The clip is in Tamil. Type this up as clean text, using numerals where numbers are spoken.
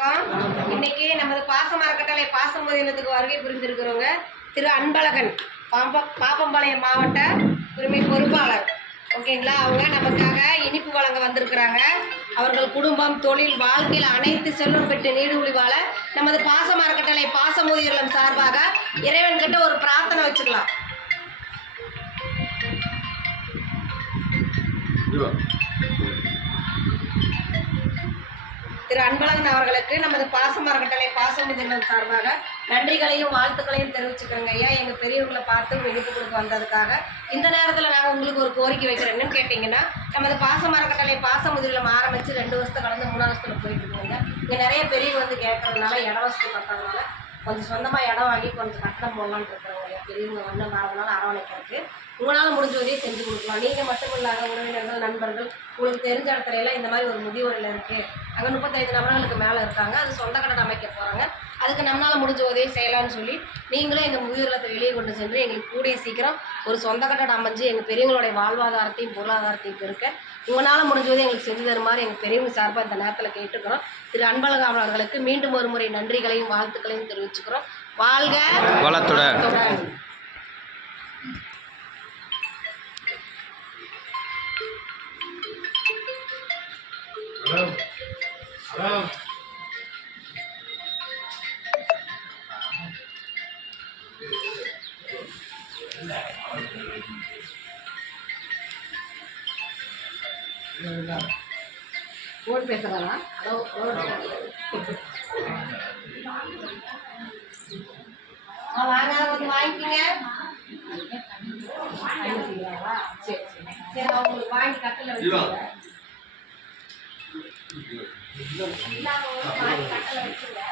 வணக்கம். இன்னைக்கு நமது பாசமரக்கட்டளை பாசமுதினத்துக்கு வருகை புரிந்திருக்கிறவங்க திரு அன்பழகன், பாப்பம்பாளையம் மாவட்ட உரிமை பொறுப்பாளர். ஓகேங்களா? அவங்க நமக்காக இனிப்பு வழங்க வந்திருக்கிறாங்க. அவர்கள் குடும்பம், தொழில், வாழ்க்கையில் அனைத்து செல்வம் பெற்று நீடுழி வாழ நமது பாசமரக்கட்டளை பாசமுதிர்களும் சார்பாக இறைவன் கிட்ட ஒரு பிரார்த்தனை வச்சுக்கலாம். திரு அன்பழகன் அவர்களுக்கு நமது பாசமரக்கட்டளை பாசமுதிர்கள் சார்பாக நன்றிகளையும் வாழ்த்துக்களையும் தெரிவிச்சுக்கிறோங்க. ஐயா, எங்கள் பெரியவங்களை பார்த்து இனிப்பு கொடுக்க வந்ததுக்காக இந்த நேரத்தில் நாங்கள் உங்களுக்கு ஒரு கோரிக்கை வைக்கிறோம். என்னன்னு கேட்டிங்கன்னா, நமது பாசமரக்கட்டளை பாசமுதிர்களும் ஆரம்பித்து 2 வருஷத்தை கலந்து 3 வருஷத்தில் போயிட்டு இருக்கோங்க. இங்கே நிறைய பெரியவங்க வந்து கேட்கறதுனால இட வசதி பண்றதுனால கொஞ்சம் சொந்தமாக இடம் வாங்கி கொஞ்சம் கட்டணம் போடலான்னு இருக்கிறவங்க. பெரியவங்க வந்து வரதுனால அரவணைக்கிறதுக்கு உங்களால் முடிஞ்ச உதவியை செஞ்சு கொடுக்கலாம். நீங்கள் மட்டும் இல்லாத உறவினர்கள், நண்பர்கள், உங்களுக்கு தெரிஞ்ச இடத்துல எல்லாம் இந்த மாதிரி ஒரு முதியோர் இல்லம் இருக்குது, அங்கே 35 நபர்களுக்கு மேலே இருக்காங்க, அது சொந்த கட்டடம் அமைக்க போகிறாங்க, அதுக்கு நம்மளால் முடிஞ்ச உதவி செய்யலாம்னு சொல்லி நீங்களும் எங்கள் முதியோர் இல்லத்தை வெளியே கொண்டு சென்று எங்களுக்கு கூடிய சீக்கிரம் ஒரு சொந்த கட்டடம் அமைஞ்சு எங்கள் பெரியவங்களுடைய வாழ்வாதாரத்தையும் பொருளாதாரத்தையும் பெருக்க உங்களால் முடிஞ்ச உதவி எங்களுக்கு செஞ்சு தருமாறு எங்கள் பெரியவங்க சார்பாக இந்த நேரத்தில் கேட்டுக்கிறோம். திரு அன்பழகன் அவர்களுக்கு மீண்டும் ஒரு முறை நன்றிகளையும் வாழ்த்துக்களையும் தெரிவிச்சுக்கிறோம். வாழ்க வளத்துடன். ஃபோன் பேசுகிறாங்களா? ஹலோ, வாங்க, கொஞ்சம் வாங்கிக்கிங்க. சரி சரி சரி, அவங்களுக்கு வாங்கி கட்டில் வச்சுருங்க. வாங்கி கட்டில் வச்சுருங்க.